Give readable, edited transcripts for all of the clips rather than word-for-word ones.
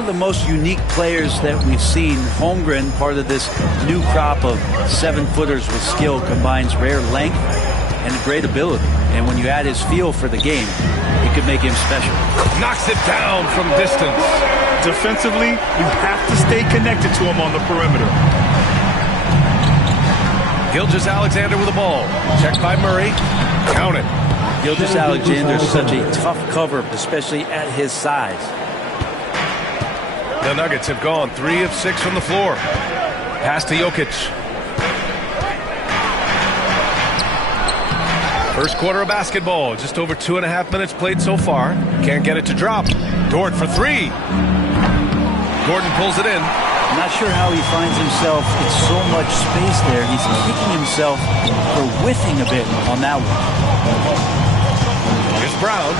of the most unique players that we've seen. Holmgren, part of this new crop of 7-footers with skill, combines rare length and great ability. And when you add his feel for the game, it could make him special. Knocks it down from distance. Defensively, you have to stay connected to him on the perimeter. Gilgeous-Alexander with the ball. Checked by Murray. Count it. Gilgeous-Alexander is such a tough cover, especially at his size. The Nuggets have gone 3 of 6 from the floor. Pass to Jokic. First quarter of basketball. Just over 2.5 minutes played so far. Can't get it to drop. Dort for 3. Gordon pulls it in. I'm not sure how he finds himself in so much space there. He's kicking himself for whiffing a bit on that one. Here's Brown.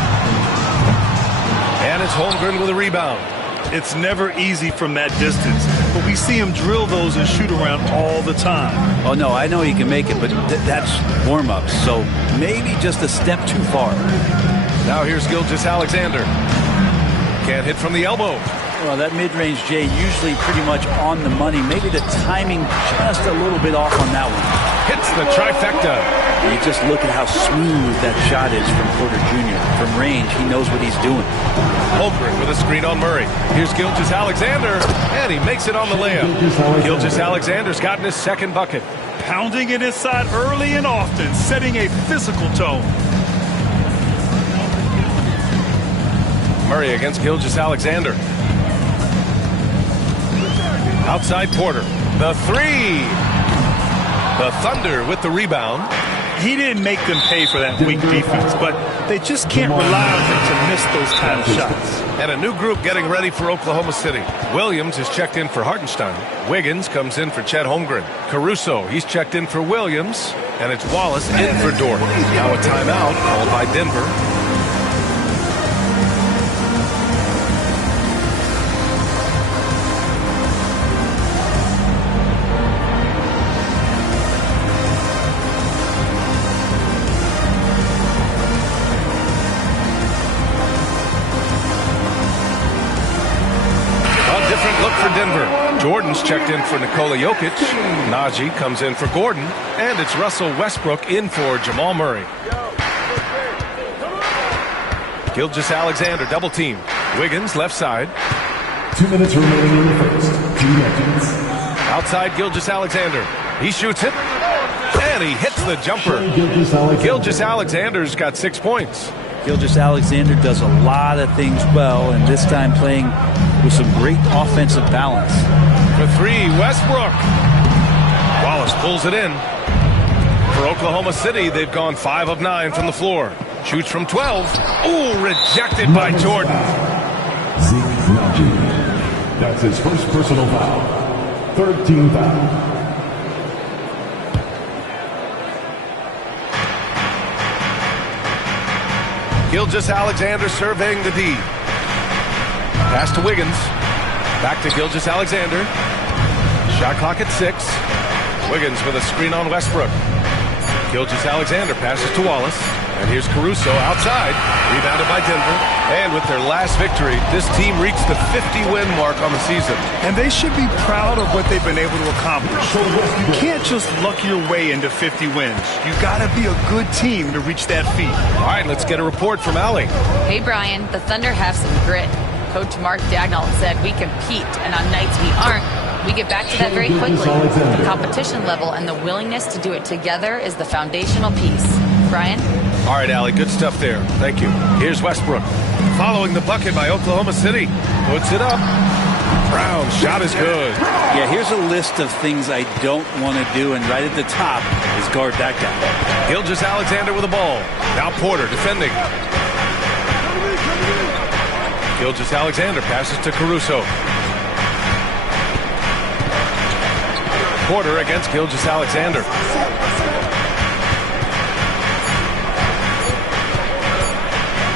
And it's Holmgren with a rebound. It's never easy from that distance, but we see him drill those and shoot around all the time. Oh, no, I know he can make it, but that's warm-ups, so maybe just a step too far. Now here's Gilgeous-Alexander. Can't hit from the elbow. Well, that mid-range J usually pretty much on the money. Maybe the timing just a little bit off on that one. Hits the trifecta. You just look at how smooth that shot is from Porter Jr. From range, he knows what he's doing. Holmgren with a screen on Murray. Here's Gilgeous-Alexander, and he makes it on the layup. Gilgeous-Alexander's gotten his second bucket. Pounding it inside early and often, setting a physical tone. Murray against Gilgeous-Alexander. Outside Porter. The 3. The Thunder with the rebound. He didn't make them pay for that weak defense, but they just can't rely on him to miss those kind of shots. And a new group getting ready for Oklahoma City. Williams is checked in for Hartenstein. Wiggins comes in for Chet Holmgren. Caruso, he's checked in for Williams. And it's Wallace in for Dort. Now a timeout called by Denver. Jordan's checked in for Nikola Jokic. Najee comes in for Gordon. And it's Russell Westbrook in for Jamal Murray. Gilgeous-Alexander double team. Wiggins left side. 2 minutes remaining in the first. 2 Nuggets. Outside Gilgeous-Alexander. He shoots it. And he hits the jumper. Gilgeous-Alexander's got 6 points. Gilgeous-Alexander does a lot of things well, and this time playing with some great offensive balance. For 3, Westbrook. Wallace pulls it in. For Oklahoma City, they've gone 5 of 9 from the floor. Shoots from 12. Ooh, rejected by Jordan. Zeke Najee. That's his first personal foul. 3rd team foul. Gilgeous-Alexander surveying the D. Pass to Wiggins. Back to Gilgeous-Alexander. Shot clock at 6. Wiggins with a screen on Westbrook. Gilgeous-Alexander passes to Wallace. And here's Caruso outside. Rebounded by Denver. And with their last victory, this team reached the 50-win mark on the season. And they should be proud of what they've been able to accomplish. You can't just luck your way into 50 wins. You got to be a good team to reach that feat. All right, let's get a report from Allie. Hey, Brian, the Thunder have some grit. Coach Mark Dagnall said we compete, and on nights we aren't, we get back to that very quickly. The competition level and the willingness to do it together is the foundational piece. Brian? All right, Allie, good stuff there. Thank you. Here's Westbrook. Following the bucket by Oklahoma City. Puts it up. Brown's shot is good. Yeah, here's a list of things I don't want to do, and right at the top is guard that guy. Gilgeous-Alexander with the ball. Now Porter defending. Gilgeous-Alexander passes to Caruso. Porter against Gilgeous-Alexander.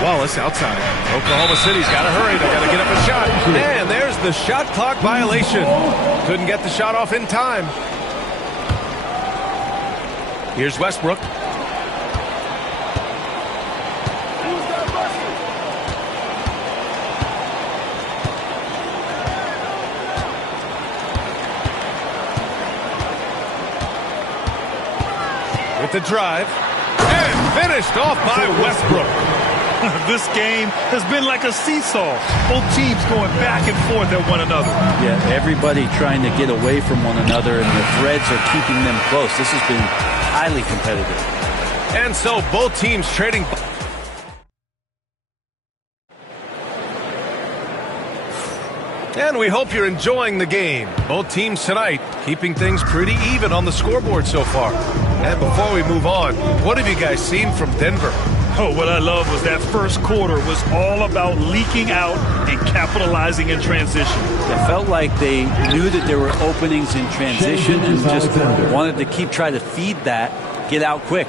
Wallace outside. Oklahoma City's got to hurry. They got to get up a shot. And there's the shot clock violation. Couldn't get the shot off in time. Here's Westbrook. the drive. And finished off by Westbrook. This game has been like a seesaw. Both teams going back and forth at one another. Yeah, everybody trying to get away from one another, and the threads are keeping them close. This has been highly competitive. And so both teams trading. And we hope you're enjoying the game. Both teams tonight keeping things pretty even on the scoreboard so far. And before we move on, what have you guys seen from Denver? Oh, what I love was that first quarter was all about leaking out and capitalizing in transition. It felt like they knew that there were openings in transition and just wanted to keep trying to feed that, get out quick.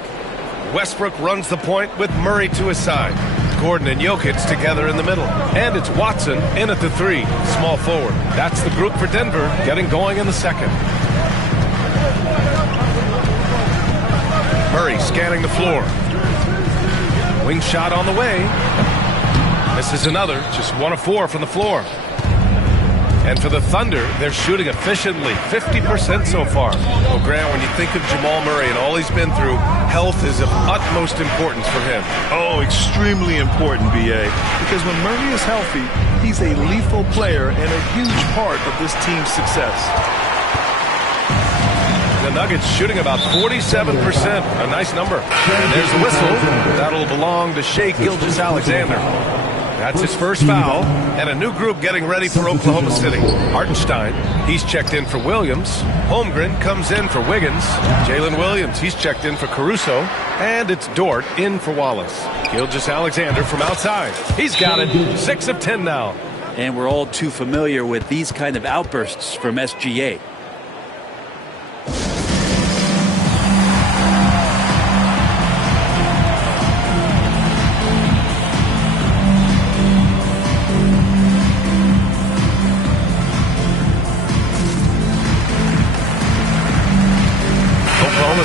Westbrook runs the point with Murray to his side. Gordon and Jokic together in the middle. And it's Watson in at the three, small forward. That's the group for Denver getting going in the second. Murray scanning the floor. Wing shot on the way. This is another, just 1 of 4 from the floor. And for the Thunder, they're shooting efficiently, 50% so far. Well, Grant, when you think of Jamal Murray and all he's been through, health is of utmost importance for him. Oh, extremely important, B.A. Because when Murray is healthy, he's a lethal player and a huge part of this team's success. The Nuggets shooting about 47%, a nice number. And there's the whistle. That'll belong to Shai Gilgeous-Alexander. That's his first foul, and a new group getting ready for Oklahoma City. Hartenstein, he's checked in for Williams. Holmgren comes in for Wiggins. Jalen Williams, he's checked in for Caruso. And it's Dort in for Wallace. Gilgeous-Alexander from outside. He's got it, 6 of 10 now. And we're all too familiar with these kind of outbursts from SGA.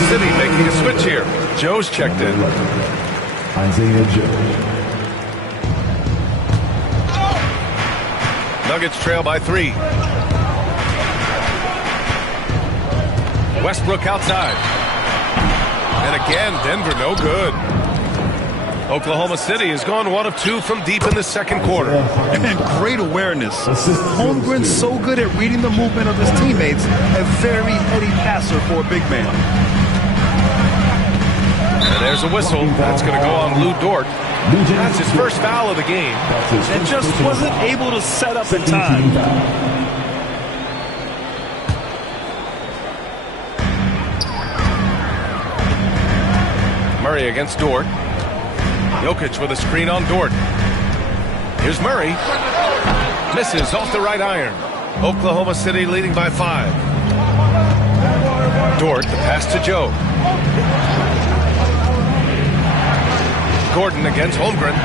City making a switch here. Joe's checked in. Isaiah Joe. Nuggets trail by 3. Westbrook outside. And again, Denver no good. Oklahoma City has gone 1 of 2 from deep in the second quarter. And great awareness. Holmgren's so good at reading the movement of his teammates. A very heady passer for a big man. And there's a whistle. That's going to go on Lou Dort. That's his first foul of the game. And just wasn't able to set up in time. Murray against Dort. Jokic with a screen on Dort. Here's Murray. Misses off the right iron. Oklahoma City leading by 5. Dort, the pass to Joe. Gordon against Holmgren.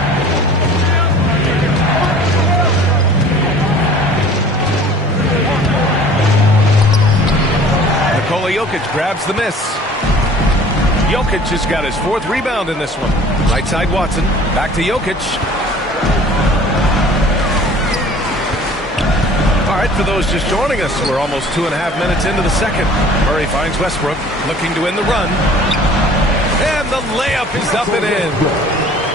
Nikola Jokic grabs the miss. Jokic has got his 4th rebound in this one. Right side Watson. Back to Jokic. All right, for those just joining us, we're almost 2.5 minutes into the second. Murray finds Westbrook, looking to win the run. And the layup is up and in.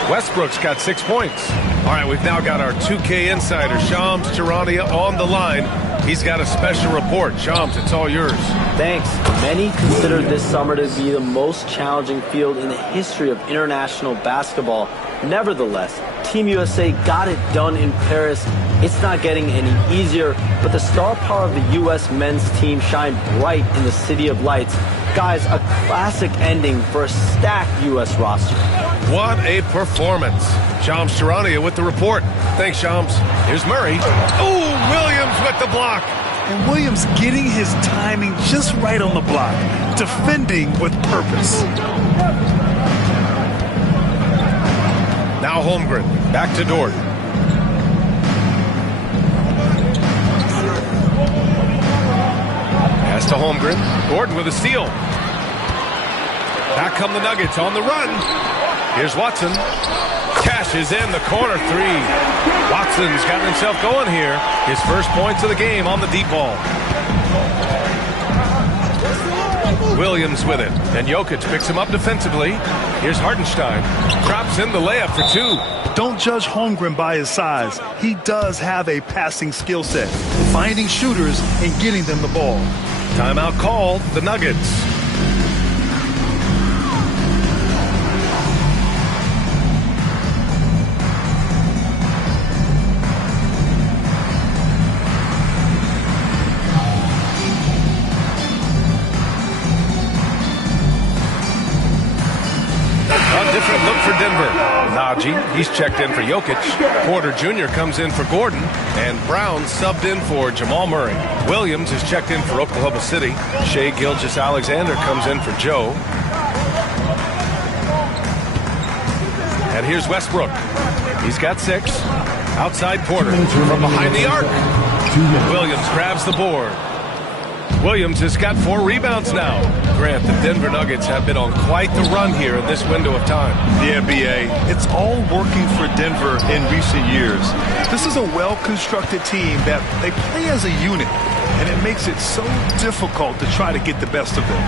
Westbrook's got 6 points. All right, we've now got our 2K insider, Shams Charania, on the line. He's got a special report. Shams, it's all yours. Thanks. Many consider this summer to be the most challenging field in the history of international basketball. Nevertheless, Team USA got it done in Paris. It's not getting any easier, but the star power of the U.S. men's team shined bright in the City of Lights. Guys, a classic ending for a stacked U.S. roster. What a performance. Shams Charania with the report. Thanks, Shams. Here's Murray. Ooh, Williams with the block. And Williams getting his timing just right on the block. Defending with purpose. Now Holmgren. Back to Dort. Pass to Holmgren. Gordon with a steal. Back come the Nuggets on the run. Here's Watson. Cashes in the corner 3. Watson's got himself going here. His first points of the game on the deep ball. Williams with it, and Jokic picks him up defensively. Here's Hartenstein. Drops in the layup for two. Don't judge Holmgren by his size. He does have a passing skill set, finding shooters and getting them the ball. Timeout called, the Nuggets. Different look for Denver. Najee, he's checked in for Jokic. Porter Jr. comes in for Gordon. And Brown subbed in for Jamal Murray. Williams is checked in for Oklahoma City. Shai Gilgeous-Alexander comes in for Joe. And here's Westbrook. He's got 6. Outside Porter from behind the arc. Williams grabs the board. Williams has got 4 rebounds now. Grant, the Denver Nuggets have been on quite the run here in this window of time. Yeah, B.A., it's all working for Denver in recent years. This is a well-constructed team that they play as a unit, and it makes it so difficult to try to get the best of them.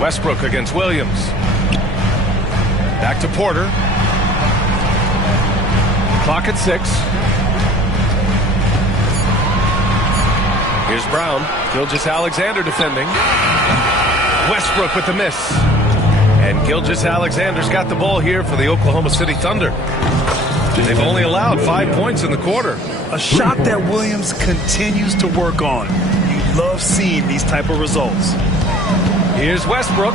Westbrook against Williams. Back to Porter. Clock at 6. Here's Brown. Gilgeous-Alexander defending. Westbrook with the miss. And Gilgeous-Alexander's got the ball here for the Oklahoma City Thunder. They've only allowed 5 points in the quarter. A shot that Williams continues to work on. You love seeing these type of results. Here's Westbrook.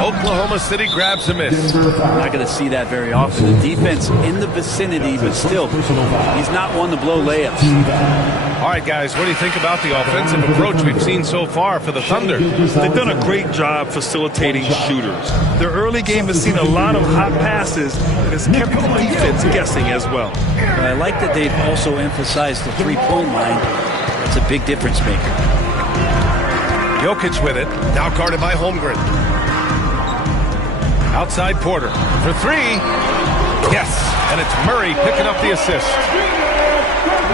Oklahoma City grabs a miss. Not going to see that very often. The defense in the vicinity, but still, he's not one to blow layups. All right, guys, what do you think about the offensive approach we've seen so far for the Thunder? They've done a great job facilitating shooters. Their early game has seen a lot of hot passes and has kept the defense guessing as well. I like that they've also emphasized the three-point line. That's a big difference maker. Jokic with it, now guarded by Holmgren. Outside Porter for 3. Yes, and it's Murray picking up the assist.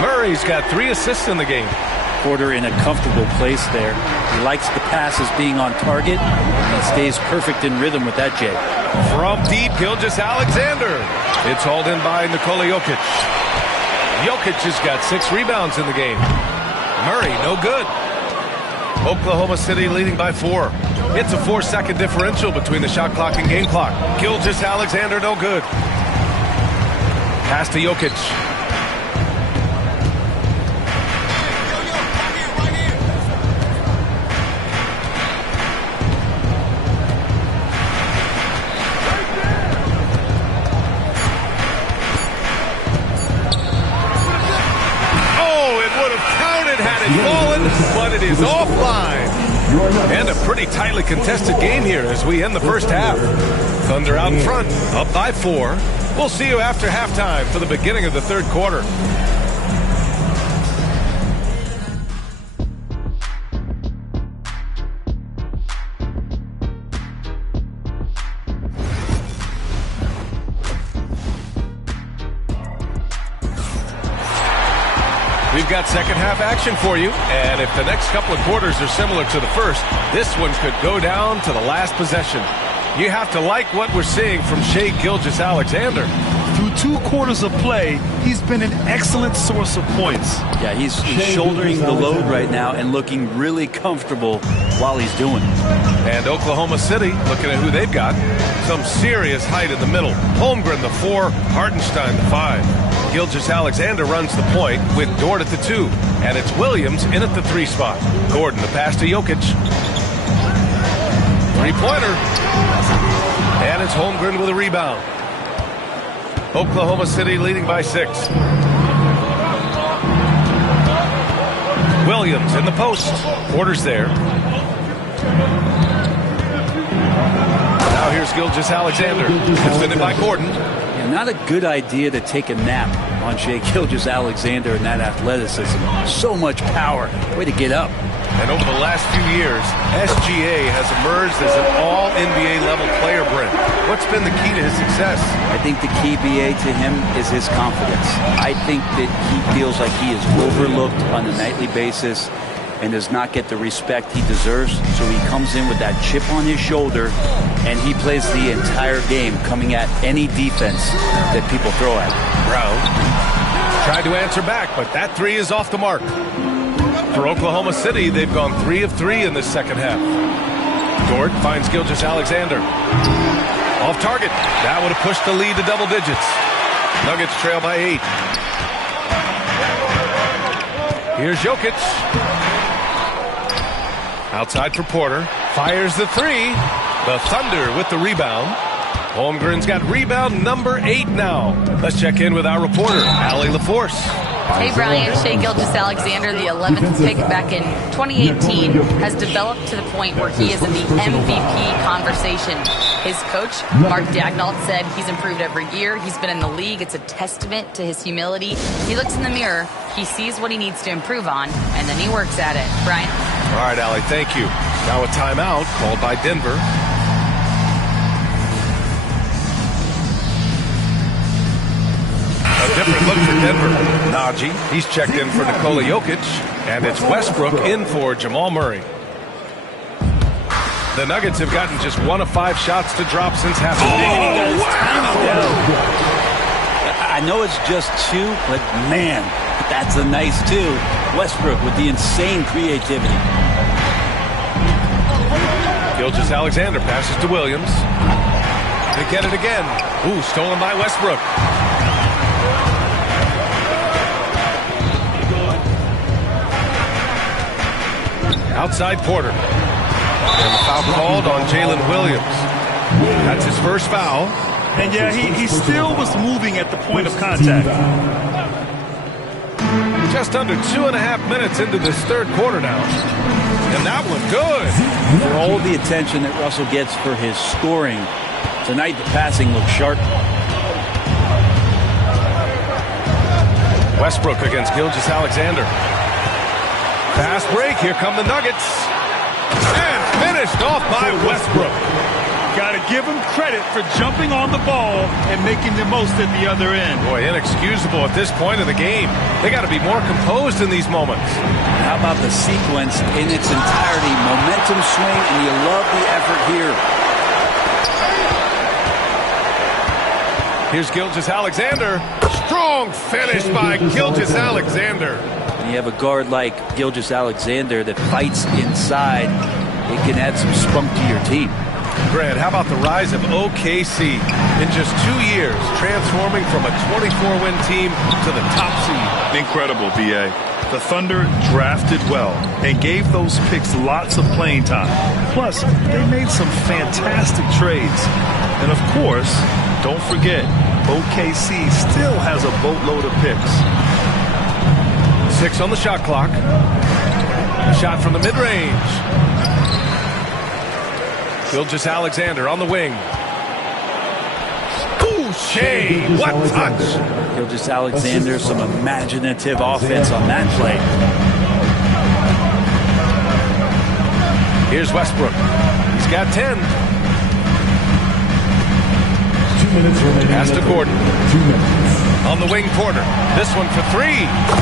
Murray's got 3 assists in the game. Porter in a comfortable place there. He likes the passes being on target. He stays perfect in rhythm with that, Jay. From deep, Gilgeous-Alexander. It's hauled in by Nikola Jokic. Jokic has got 6 rebounds in the game. Murray, no good. Oklahoma City leading by 4. It's a 4-second differential between the shot clock and game clock. Gilgeous-Alexander, no good. Pass to Jokic. Oh, it would have counted had it fallen, but it is offline. And a pretty tightly contested game here as we end the first half. Thunder out in front, up by 4. We'll see you after halftime for the beginning of the third quarter. We've got second half action for you, and if the next couple of quarters are similar to the first, this one could go down to the last possession. You have to like what we're seeing from Shai Gilgeous-Alexander. Through 2 quarters of play, he's been an excellent source of points. Yeah, he's shouldering the load right now and looking really comfortable while he's doing it. And Oklahoma City, looking at who they've got, some serious height in the middle. Holmgren, the 4, Hartenstein, the 5. Gilgeous-Alexander runs the point with Dort at the 2. And it's Williams in at the 3 spot. Gordon, the pass to Jokic. 3-pointer. And it's Holmgren with a rebound. Oklahoma City leading by 6. Williams in the post. Porter's there. Now here's Gilgeous-Alexander. Defended by Gordon. Yeah, not a good idea to take a nap on Shai Gilgeous-Alexander and that athleticism. So much power. Way to get up. And over the last few years, SGA has emerged as an all-NBA level player, Brent. What's been the key to his success? I think the key, BA, to him is his confidence. I think that he feels like he is overlooked on a nightly basis and does not get the respect he deserves. So he comes in with that chip on his shoulder, and he plays the entire game coming at any defense that people throw at him. Brown tried to answer back, but that three is off the mark. For Oklahoma City, they've gone 3 of 3 in this second half. Dort finds Gilgeous-Alexander. Off target. That would have pushed the lead to double digits. Nuggets trail by 8. Here's Jokic. Outside for Porter. Fires the 3. The Thunder with the rebound. Holmgren's got rebound number 8 now. Let's check in with our reporter, Allie LaForce. Hey, Brian. Shai Gilgeous-Alexander, the 11th pick back in 2018, has developed to the point where he is in the MVP conversation. His coach, Mark Daigneault, said he's improved every year. He's been in the league. It's a testament to his humility. He looks in the mirror, he sees what he needs to improve on, and then he works at it. Brian? All right, Allie, thank you. Now a timeout called by Denver. A different look for Denver. Najee, he's checked in for Nikola Jokic, and it's Westbrook in for Jamal Murray. The Nuggets have gotten just 1 of 5 shots to drop since halftime. Oh, wow! I know it's just 2, but man, that's a nice 2. Westbrook with the insane creativity. Gilgeous-Alexander passes to Williams. They get it again. Ooh, stolen by Westbrook. Outside Porter. And the foul called on Jalen Williams. That's his first foul. And yeah, he still was moving at the point of contact. Just under 2.5 minutes into this third quarter now. And that was good. For all the attention that Russell gets for his scoring, tonight the passing looks sharp. Westbrook against Gilgeous-Alexander. Fast break. Here come the Nuggets. And finished off by Westbrook. Got to give him credit for jumping on the ball and making the most at the other end. Boy, inexcusable at this point of the game. They got to be more composed in these moments. How about the sequence in its entirety? Momentum swing, and you love the effort here. Here's Gilgeous-Alexander. Strong finish by Gilgeous-Alexander. You have a guard like Gilgeous-Alexander that fights inside. It can add some spunk to your team. Grant, how about the rise of OKC? In just 2 years, transforming from a 24-win team to the top seed. Incredible, B.A. The Thunder drafted well and gave those picks lots of playing time. Plus, they made some fantastic trades. And of course, don't forget, OKC still has a boatload of picks. 6 on the shot clock. A shot from the mid-range. Gilgeous-Alexander on the wing. Ooh, Shai, what touch! Gilgeous-Alexander, some imaginative offense on that play. Here's Westbrook. He's got 10. 2 minutes remaining. Pass to Gordon. 2 minutes. On the wing, Porter. This one for 3.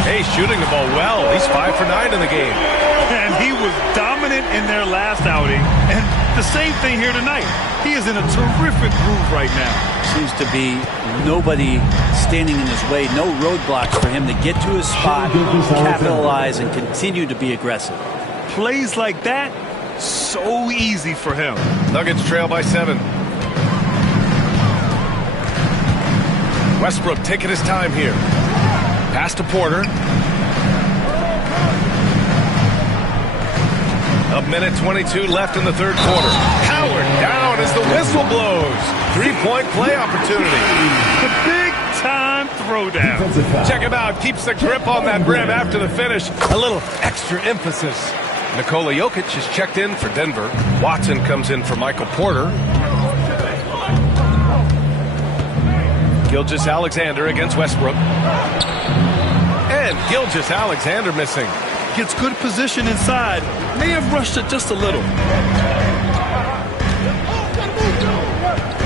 Hey, shooting the ball well. He's 5 for 9 in the game. And he was dominant in their last outing. And the same thing here tonight. He is in a terrific groove right now. Seems to be nobody standing in his way. No roadblocks for him to get to his spot, capitalize, and continue to be aggressive. Plays like that, so easy for him. Nuggets trail by 7. Westbrook taking his time here. Pass to Porter. A minute 22 left in the third quarter. Howard down as the whistle blows. 3-point play opportunity. The big-time throwdown. Check him out. Keeps the grip on that rim after the finish. A little extra emphasis. Nikola Jokic is checked in for Denver. Watson comes in for Michael Porter. Gilgeous-Alexander against Westbrook. And Gilgeous-Alexander missing. gets good position inside. May have rushed it just a little.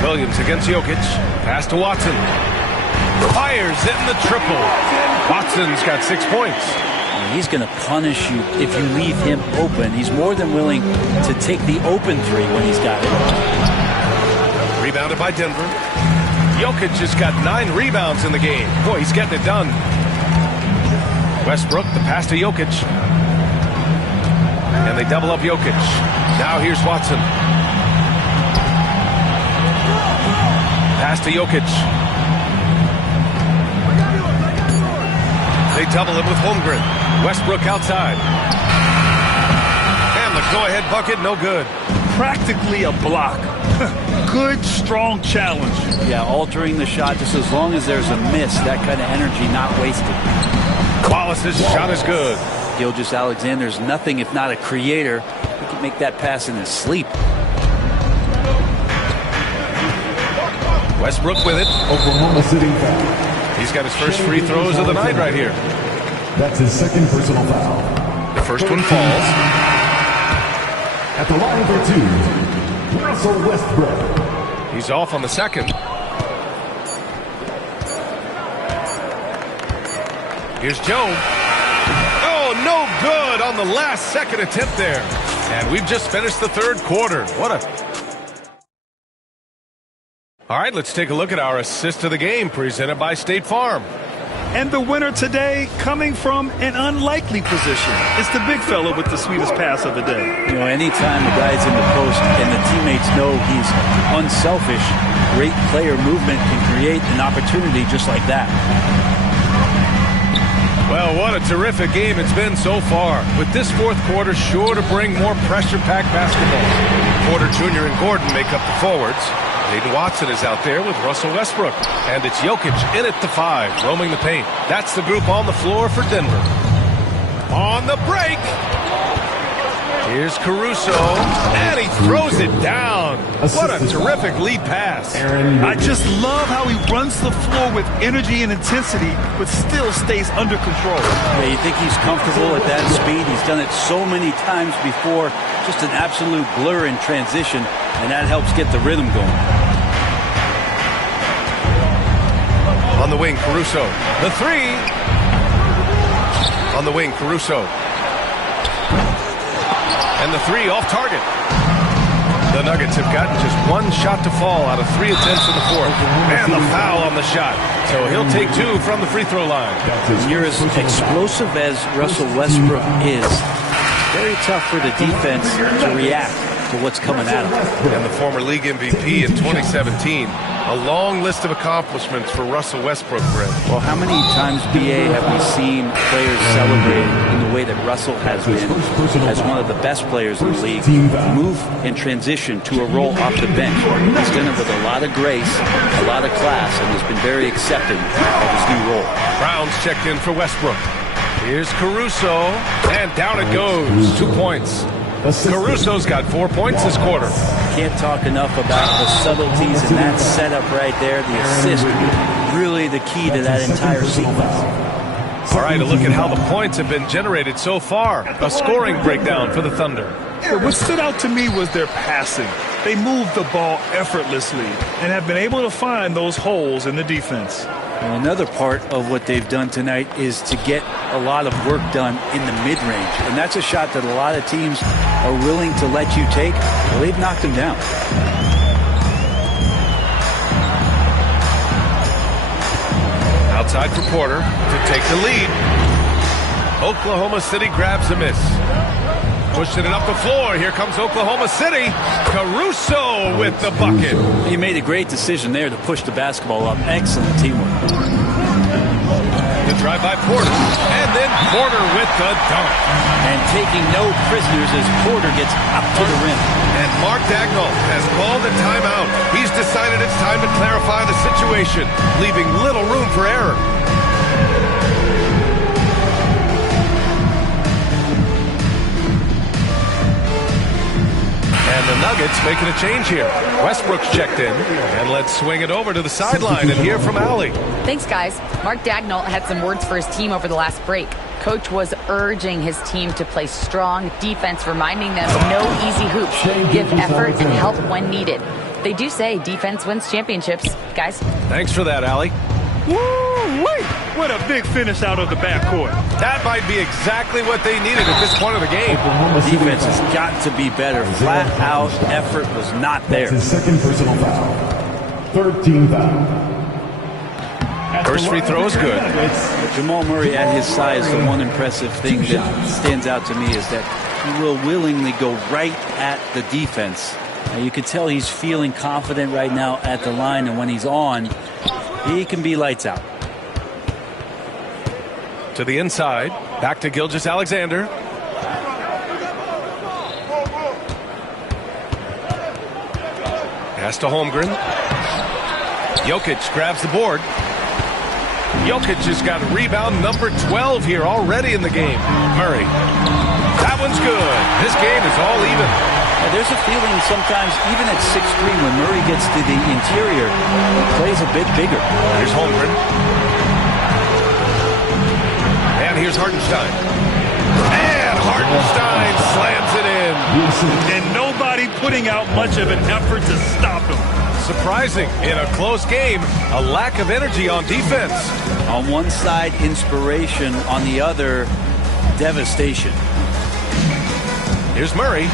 Williams against Jokic. Pass to Watson. Fires in the triple. Watson's got 6 points. He's going to punish you if you leave him open. He's more than willing to take the open three when he's got it. Rebounded by Denver. Jokic just got 9 rebounds in the game. Boy, he's getting it done. Westbrook, the pass to Jokic. And they double up Jokic. Now here's Watson. Pass to Jokic. They double him with Holmgren. Westbrook outside. And the go-ahead bucket, no good. Practically a block. Good, strong challenge. Yeah, altering the shot just as long as there's a miss. That kind of energy not wasted. Wallace's shot is good. Gilgeous-Alexander's nothing if not a creator. He can make that pass in his sleep. Westbrook with it. Oklahoma City foul. He's got his first free throws of the night right here. That's his second personal foul. The first one falls. At the line for 2, Russell Westbrook. He's off on the second. Here's Joe. Oh, no good on the last second attempt there. And we've just finished the third quarter. What a... All right, let's take a look at our assist of the game presented by State Farm. And the winner today coming from an unlikely position. It's the big fella with the sweetest pass of the day. You know, anytime the guy's in the post and the teammates know he's unselfish, great player movement can create an opportunity just like that. Well, what a terrific game it's been so far. With this fourth quarter sure to bring more pressure-packed basketball. Porter Jr. and Gordon make up the forwards. Hayden Watson is out there with Russell Westbrook. And it's Jokic in at the 5, roaming the paint. That's the group on the floor for Denver. On the break. Here's Caruso. And he throws it down. What a terrific lead pass. I just love how he runs the floor with energy and intensity, but still stays under control. Yeah, you think he's comfortable at that speed? He's done it so many times before. Just an absolute blur in transition, and that helps get the rhythm going. On the wing, Caruso. The 3. On the wing, Caruso. And the 3 off target. The Nuggets have gotten just 1 shot to fall out of 3 attempts in the fourth. And the foul on the shot. So he'll take 2 from the free throw line. When you're as explosive as Russell Westbrook is, very tough for the defense to react to what's coming at him. And the former league MVP in 2017. A long list of accomplishments for Russell Westbrook, Brent. Well, how many times, BA, have we seen players celebrated in the way that Russell has been as one of the best players in the league, move and transition to a role off the bench? He's done it with a lot of grace, a lot of class, and has been very accepting of his new role. Brown's checked in for Westbrook. Here's Caruso, and down it goes. 2 points. Caruso's got 4 points this quarter. Can't talk enough about the subtleties in that setup right there. The assist, really the key to that entire sequence. All right, a look at how the points have been generated so far. A scoring breakdown for the Thunder. What stood out to me was their passing. They moved the ball effortlessly and have been able to find those holes in the defense. And another part of what they've done tonight is to get a lot of work done in the mid-range. And that's a shot that a lot of teams are willing to let you take. Well, they've knocked them down. Outside for Porter to take the lead. Oklahoma City grabs a miss. Pushing it up the floor. Here comes Oklahoma City. Caruso with the bucket. He made a great decision there to push the basketball up. Excellent teamwork. The drive by Porter. And then Porter with the dunk. And taking no prisoners as Porter gets up to the rim. And Mark Dagnall has called a timeout. He's decided it's time to clarify the situation, leaving little room for error. And the Nuggets making a change here. Westbrook's checked in. And let's swing it over to the sideline and hear from Allie. Thanks, guys. Mark Dagnall had some words for his team over the last break. Coach was urging his team to play strong defense, reminding them no easy hoops, give effort and help when needed. They do say defense wins championships, guys. Thanks for that, Allie. Woo-wee! What a big finish out of the backcourt. That might be exactly what they needed at this point of the game. Defense has got to be better. Flat out effort was not there. That's his second personal foul. Third team foul. First free throw is good. Jamal Murray at his size, the one impressive thing that stands out to me is that he will willingly go right at the defense. Now you can tell he's feeling confident right now at the line, and when he's on, he can be lights out. To the inside. Back to Gilgeous-Alexander. Pass to Holmgren. Jokic grabs the board. Jokic has got rebound number 12 here already in the game. Murray. That one's good. This game is all even. There's a feeling sometimes, even at 6'3", when Murray gets to the interior, he plays a bit bigger. Here's Holmgren. And here's Hartenstein. And Hartenstein slams it in. And nobody putting out much of an effort to stop him. Surprising in a close game, a lack of energy on defense. On one side, inspiration. On the other, devastation. Here's Murray.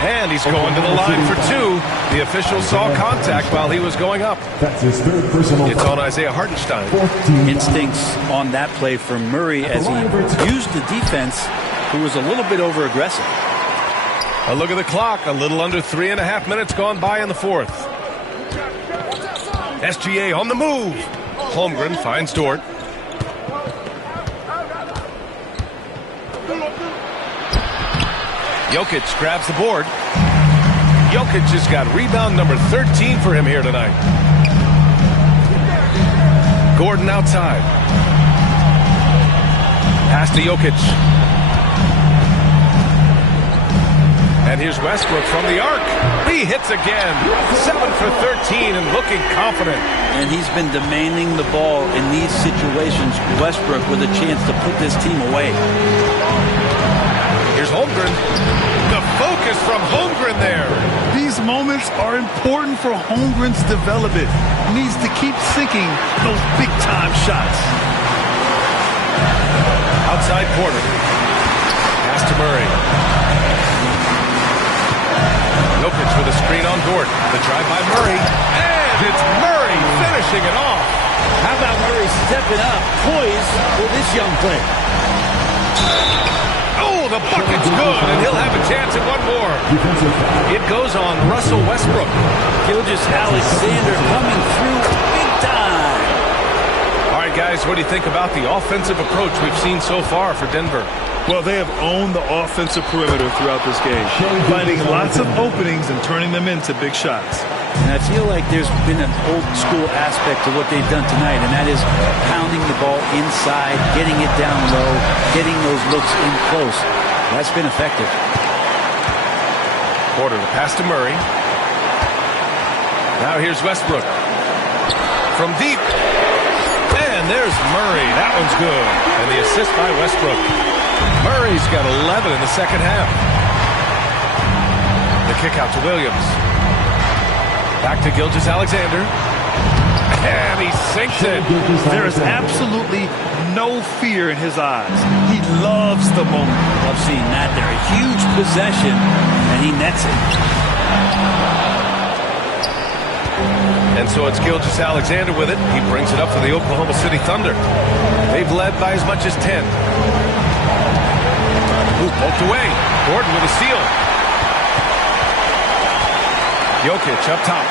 And he's going to the line for two. The official saw contact while he was going up. That's his third personal It's foul. on Isaiah Hartenstein. Instincts on that play from Murray as he used the defense, who was a little bit over-aggressive. A look at the clock. A little under 3.5 minutes gone by in the fourth. SGA on the move. Holmgren finds Dort. Jokic grabs the board. Jokic has got rebound number 13 for him here tonight. Gordon outside. Pass to Jokic. And here's Westbrook from the arc. He hits again. 7 for 13 and looking confident. And he's been demanding the ball in these situations. Westbrook with a chance to put this team away. Here's Holmgren. The focus from Holmgren there. These moments are important for Holmgren's development. He needs to keep sinking those big-time shots. Outside Porter. Pass to Murray. Jokic with a screen on Dort. The drive by Murray. And it's Murray finishing it off. How about Murray stepping up, poised for this young player? Oh, the bucket's good, and he'll have a chance at one more. It goes on Russell Westbrook. Gilgeous-Alexander coming through big time. All right, guys, what do you think about the offensive approach we've seen so far for Denver? Well, they have owned the offensive perimeter throughout this game, finding lots of openings and turning them into big shots. And I feel like there's been an old-school aspect to what they've done tonight, and that is pounding the ball inside, getting it down low, getting those looks in close. That's been effective. Porter, the pass to Murray. Now here's Westbrook. From deep. And there's Murray. That one's good. And the assist by Westbrook. Murray's got 11 in the second half. The kick out to Williams. Back to Gilgeous-Alexander. And he sinks it. There is absolutely no fear in his eyes. He loves the moment. Love seeing that there. A huge possession, and he nets it. And so it's Gilgeous-Alexander with it. He brings it up for the Oklahoma City Thunder. They've led by as much as 10. Poked away. Gordon with a steal. Jokic up top.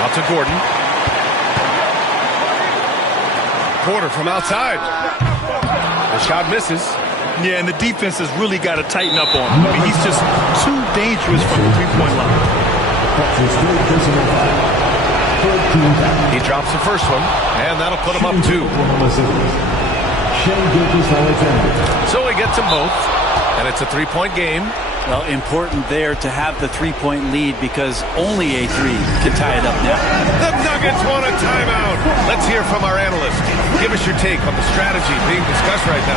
Out to Gordon. Porter from outside. The shot misses. Yeah, and the defense has really got to tighten up on him. I mean, he's just too dangerous from the three-point line. He drops the first one, and that'll put him up 2. So he gets them both, and it's a 3-point game. Well, important there to have the three-point lead because only a three can tie it up now. The Nuggets want a timeout. Let's hear from our analyst. Give us your take on the strategy being discussed right now.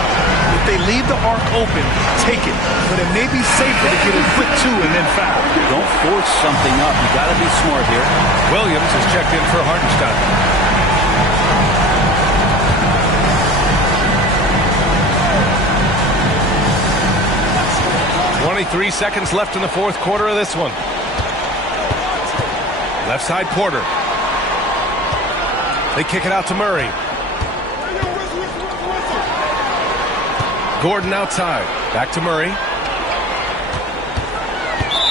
If they leave the arc open, take it. But it may be safer to get a quick two and then foul. Don't force something up. You got to be smart here. Williams is checked in for Hartenstein. 23 seconds left in the fourth quarter of this one. Left side Porter. They kick it out to Murray. Gordon outside. Back to Murray.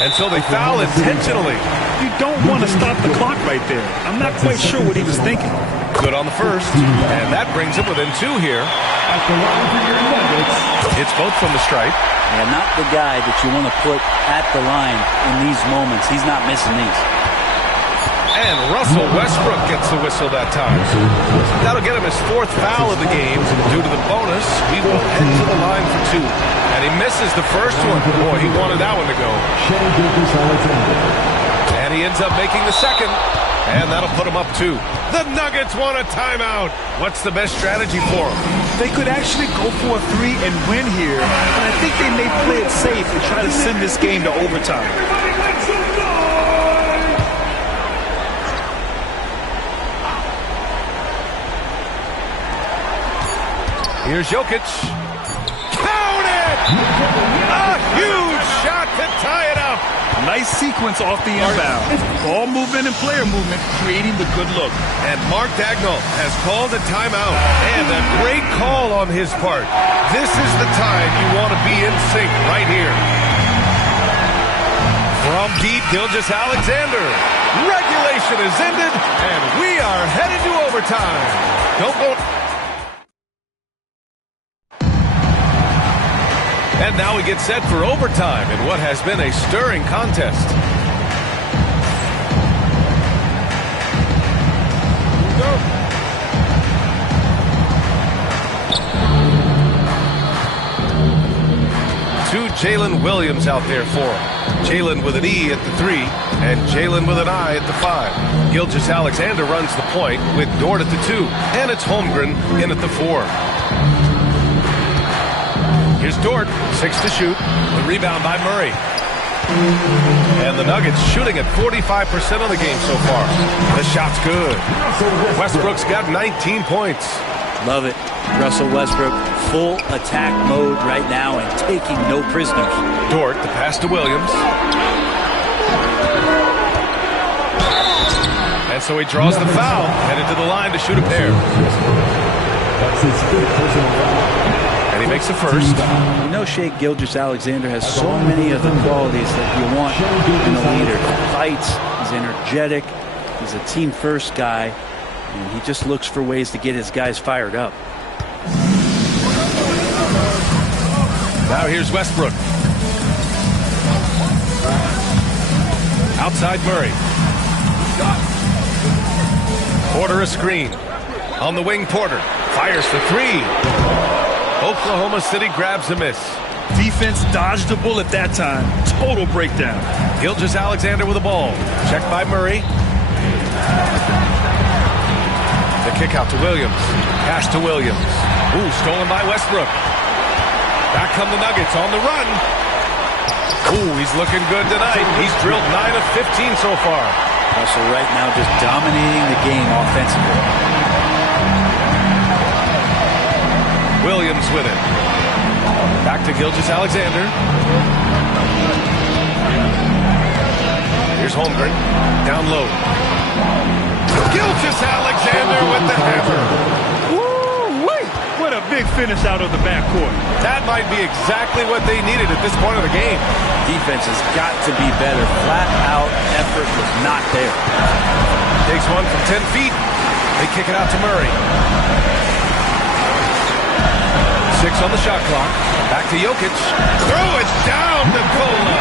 And so they foul intentionally. You don't want to stop the clock right there. I'm not quite sure what he was thinking. Good on the first. And that brings him within two here. It's both from the stripe. Yeah, not the guy that you want to put at the line in these moments. He's not missing these. And Russell Westbrook gets the whistle that time. That'll get him his fourth foul of the game. Due to the bonus, we will head to the line for two. And he misses the first one. Boy, he wanted that one to go. And he ends up making the second. And that'll put him up two. The Nuggets want a timeout. What's the best strategy for them? They could actually go for a three and win here. But I think they may play it safe and try to send this game to overtime. Here's Jokic. Count it! A huge shot to tie it up. Nice sequence off the inbound. Ball movement and player movement, creating the good look. And Mark Dagnall has called a timeout. And a great call on his part. This is the time you want to be in sync right here. From deep, Gilgeous-Alexander. Regulation is ended, and we are headed to overtime. Don't go... And now we get set for overtime in what has been a stirring contest. Two Jalen Williams out there for him. Jalen with an E at the 3 and Jalen with an I at the 5. Gilgeous-Alexander runs the point with Dort at the 2, and it's Holmgren in at the 4. Here's Dort, 6 to shoot. The rebound by Murray. And the Nuggets shooting at 45% of the game so far. The shot's good. Westbrook's got 19 points. Love it. Russell Westbrook, full attack mode right now and taking no prisoners. Dort, the pass to Williams. And so he draws the foul, headed to the line to shoot a pair. That's his fifth personal foul. And he makes the first. You know, Shai Gilgeous-Alexander has so many of the qualities that you want in a leader. He fights, he's energetic, he's a team-first guy, and he just looks for ways to get his guys fired up. Now here's Westbrook. Outside Murray. Porter a screen. On the wing, Porter fires for 3. Oklahoma City grabs a miss. Defense dodged the bullet that time. Total breakdown. Gilgeous-Alexander with the ball. Checked by Murray. The kick out to Williams. Pass to Williams. Ooh, stolen by Westbrook. Back come the Nuggets on the run. Ooh, he's looking good tonight. He's drilled 9 of 15 so far. Also right now just dominating the game offensively. Williams with it. Back to Gilgeous-Alexander. Here's Holmgren. Down low. Gilgeous-Alexander with the hammer. Woo-wee! What a big finish out of the backcourt. That might be exactly what they needed at this point of the game. Defense has got to be better. Flat out effort was not there. Takes one from 10 feet. They kick it out to Murray. 6 on the shot clock. Back to Jokic. Throw it down to Kola.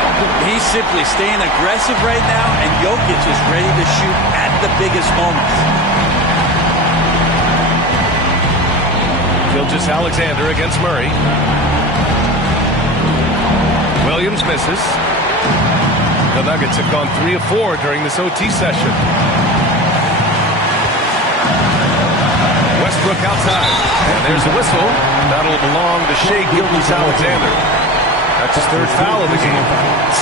He's simply staying aggressive right now, and Jokic is ready to shoot at the biggest moments. Gilgeous-Alexander against Murray. Williams misses. The Nuggets have gone 3 of 4 during this OT session. Westbrook outside. And there's the whistle. That'll belong to Shai Gilgeous-Alexander. That's his 3rd foul of the game.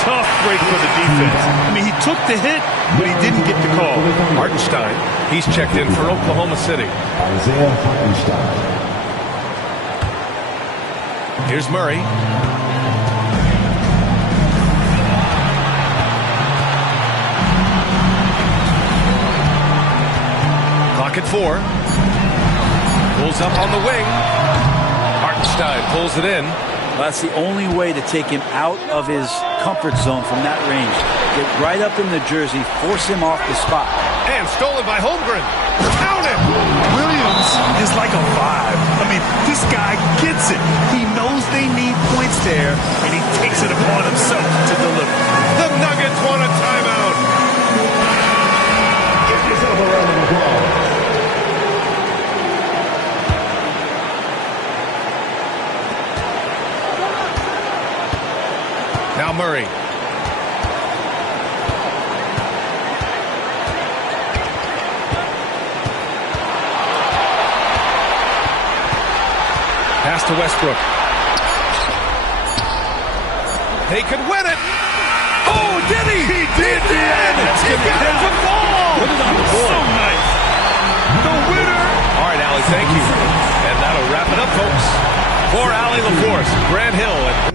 Tough break for the defense. I mean, he took the hit, but he didn't get the call. Hartenstein, he's checked in for Oklahoma City. Isaiah Hartenstein. Here's Murray. Clock at 4. Pulls up on the wing. Hartenstein pulls it in. Well, that's the only way to take him out of his comfort zone from that range. Get right up in the jersey, force him off the spot. And stolen by Holmgren. Count it! Williams is like a vibe. I mean, this guy gets it. He knows they need points there, and he takes it upon himself to deliver. The Nuggets want a timeout. Give yourself a round of applause. Now Murray. Pass to Westbrook. They could win it. Oh, did he? He did. He got it to fall. So nice. The winner. All right, Allie, thank you. And that'll wrap it up, folks. For Allie LaForce, Grant Hill, and